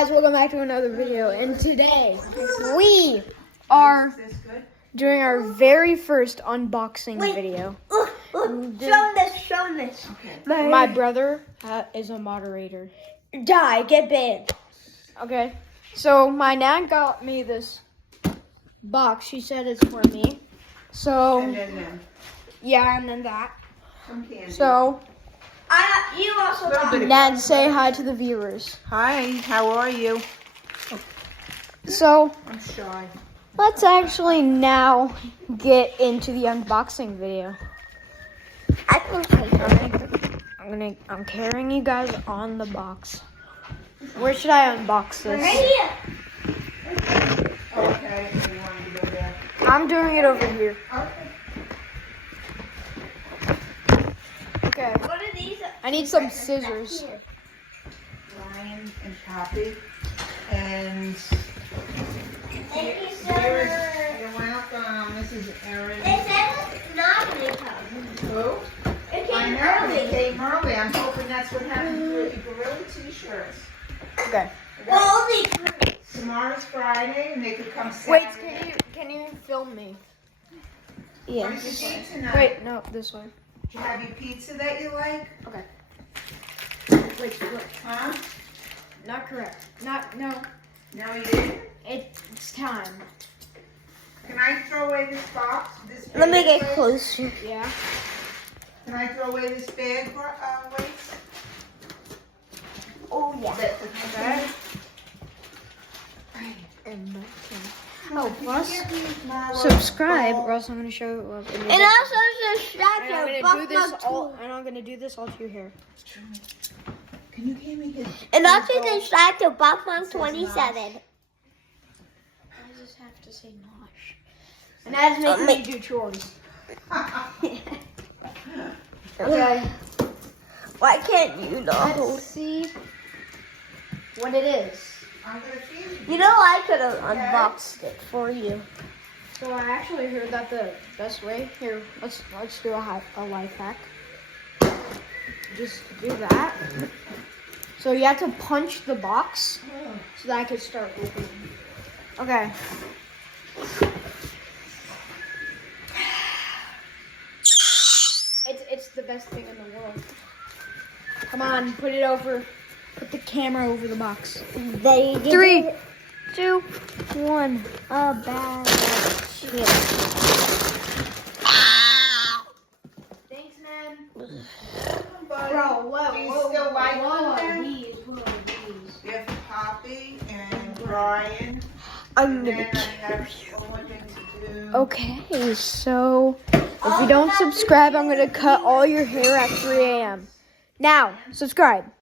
guys, welcome back to another video, and today we are doing our very first unboxing video. Show this. Okay. My brother is a moderator. Die, get banned. Okay, so my nan got me this box. She said it's for me. So, And then yeah, and then that. some candy. So, You also got Nan, say hi to the viewers. Hi, how are you? So, I'm shy. let's actually now get into the unboxing video. I can take I'm carrying you guys on the box. Where should I unbox this? right here. Okay, so you want me to go there? I'm doing it over here. Okay. Okay. What are these? I need some scissors. Ryan and Poppy. And Thank you so here is, much. you're welcome. This is Erin. It says it's not makeup. Who? It came I know, they early. came early. I'm hoping that's what happened to the gorilla t-shirts. Okay. Well, only three. Tomorrow's Friday, and they could come Wait, Saturday. can you film me? What did you eat tonight? Wait, no, this way. Did you have your pizza that you like? Okay. Wait, Huh? not correct. No, No, you didn't? it's time. Can I throw away this box? This Let me bag, get please? closer. Yeah. Can I throw away this bag for weight? Oh, yeah. Okay. And oh, plus subscribe, or else I'm gonna show you what I'm And gonna also do. subscribe And I'm to gonna do this Buffalo all, and I'm gonna do this all to your hair. Can you give me his? And also subscribe to Buffalo 27. I just have to say nosh. And that's making me do chores. Okay. Why can't you know? Let's see what it is. I'm gonna feed you. You know I could have unboxed it for you. So I actually heard that the best way here. Let's do a life hack. Just do that. So you have to punch the box so that I can start opening. Okay. It's the best thing in the world. Come on, put it over. Put the camera over the box. They did 3, 2, 1. A bag of chips. Thanks, man. Bro, whoa, Do you whoa, still like whoa, them? these. We have Poppy and Brian. I'm And gonna then I have one more thing to do. Okay, so if you don't subscribe, I'm gonna cut all your hair at 3 a.m. Now, subscribe.